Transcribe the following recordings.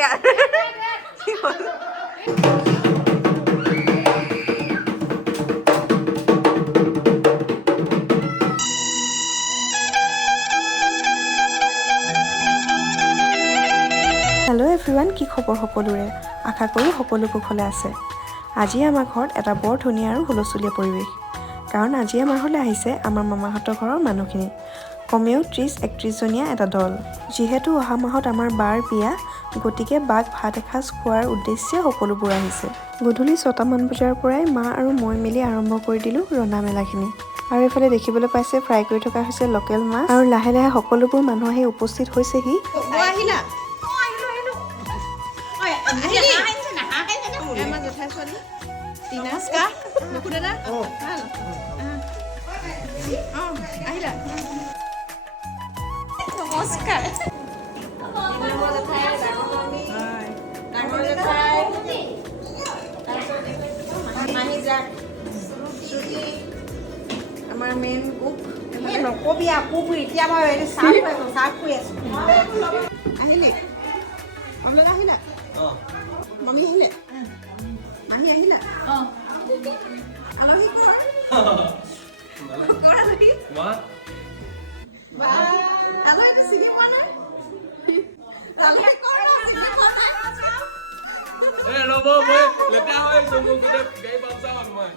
ইয়াৰ hello' everyone, কি খবৰ সকলোৰে? আশা কৰোঁ সকলো কুশলে আছে। আজি আমাৰ ঘৰত এটা বৰ ধুনীয়া আৰু হুলস্থুলীয়া পৰিৱেশ, কাৰণ আজি আমাৰ ঘৰলৈ আহিছে আমাৰ মামাহঁতৰ ঘৰৰ মানুহখিনি, কমেও 30-31জনীয়া এটা দল। যিহেতু অহা মাহত আমাৰ বাৰ বিয়া, গতিকে বাক ভাত এসাঁজ খোৱাৰ উদ্দেশ্যে সকলোবোৰ আহিছে। গধূলি 6টামান বজাৰ পৰাই মা আৰু মই মিলি আৰম্ভ কৰি দিলোঁ ৰন্ধা মেলাখিনি। আৰু এইফালে দেখিবলৈ পাইছে ফ্ৰাই কৰি থকা হৈছে লোকেল মাছ, আৰু লাহে লাহে সকলোবোৰ মানুহ আহি উপস্থিত হৈছেহি। আমাৰ মেইন কুক নকবি আকৌ এতিয়া মই চাহ কৰি আছো। আহিলে আহিলা মমি আহিলে মাহী আহিলা আলহী কৰ আলহীটো চিনি পোৱা নাই ৰ'ব মই লেতেৰা হৈ চকু গোটেই গাড়ী পাম চাওঁ মই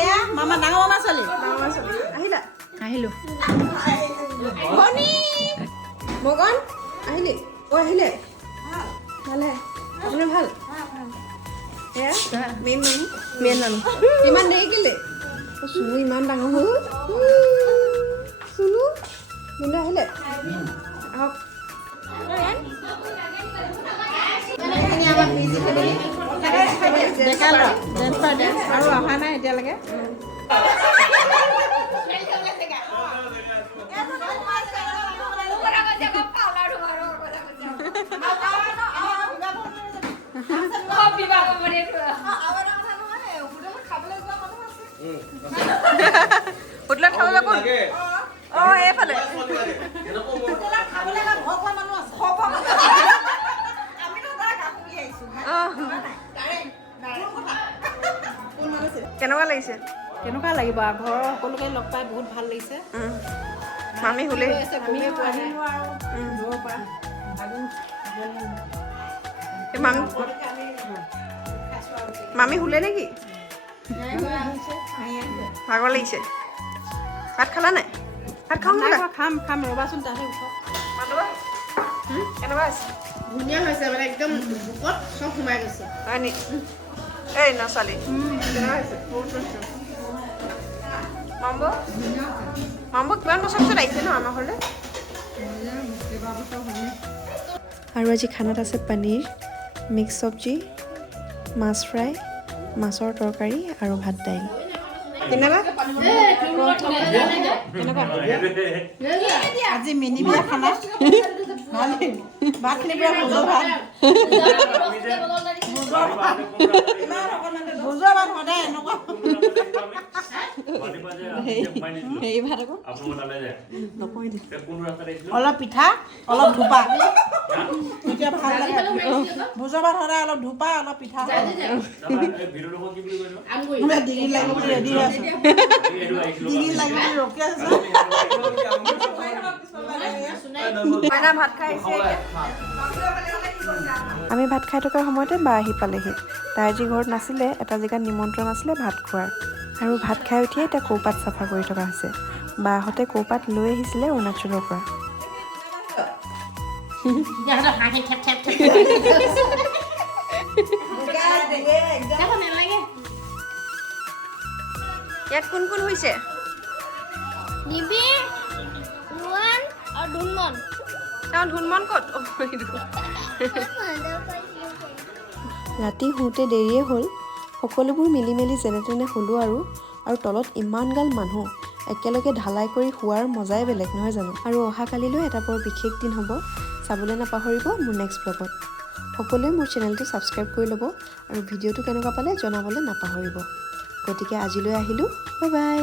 এয়া মামা ডাঙৰ মামা ছোৱালী আহিলা আহিলো মগন আহিলি আহিলে ভালে আপোনাৰ ভাল এয়া মেইন মানুহ ইমান দেৰি কেলে চুনু ইমান ডাঙৰ হ'ল চুনু মিনু আহিলে আহক আৰু অহা নাই এতিয়ালৈকে হোটেলত খাবলৈ কোন এইফালে কেনেকুৱা লাগিছে কেনেকুৱা লাগিব ঘৰৰ সকলোকে লগ পাই বহুত ভাল লাগিছে মামী শুলে মামী শুলে নেকি ভাগৰ লাগিছে ভাত খালা নাই ভাত খাম খাম ৰ'বাচোন তাতে কেনেকুৱা আছে ধুনীয়া হৈছে মানে একদম বুকত চব সোমাই গৈছে হয় নি এই ন ছোৱালী মাম্বু কিমান বছৰ পিছত আহিছে ন আমাৰ ঘৰলৈ আৰু আজি খানাত আছে পনীৰ মিক্স চব্জি মাছ ফ্ৰাই মাছৰ তৰকাৰী আৰু ভাত দাইল কেনেকুৱা আজি মিনি বিয়া খানা ভাতখিনি পুৰা ভোজৰ ভাত সদায় এনেকুৱা হেৰি ভাত আকৌ অলপ পিঠা অলপ ধোপা এতিয়া ভাল লাগে ভোজৰ ভাত সদায় অলপ ধোপা অলপ পিঠা ডিঙিত লাগিব ৰেডি হৈ আছো ডিঙিত লাগিব ৰখি আছো আমি ভাত খাই থকাৰ সময়তে বা আহি পালেহি তাই আজি ঘৰত নাছিলে এটা জেগাত নিমন্ত্ৰণ আছিলে ভাত খোৱাৰ আৰু ভাত খাই উঠিয়ে এতিয়া কৌপাত চাফা কৰি থকা হৈছে বাহঁতে কৌপাত লৈ আহিছিলে অৰুণাচলৰ পৰা ইয়াত কোন কোন হৈছে ধুনমন ক'ত ৰাতি শুওঁতে দেৰিয়ে হ'ল সকলোবোৰ মিলি মেলি যেনে তেনে শুলোঁ আৰু তলত ইমানগাল মানুহ একেলগে ঢালাই কৰি শোৱাৰ মজাই বেলেগ নহয় জানো আৰু অহাকালিলৈ এটা বৰ বিশেষ দিন হ'ব চাবলৈ নাপাহৰিব মোৰ নেক্সট ব্লগত সকলোৱে মোৰ চেনেলটো ছাবস্ক্ৰাইব কৰি ল'ব আৰু ভিডিঅ'টো কেনেকুৱা পালে জনাবলৈ নাপাহৰিব। গতিকে আজিলৈ আহিলোঁ, বাই বাই।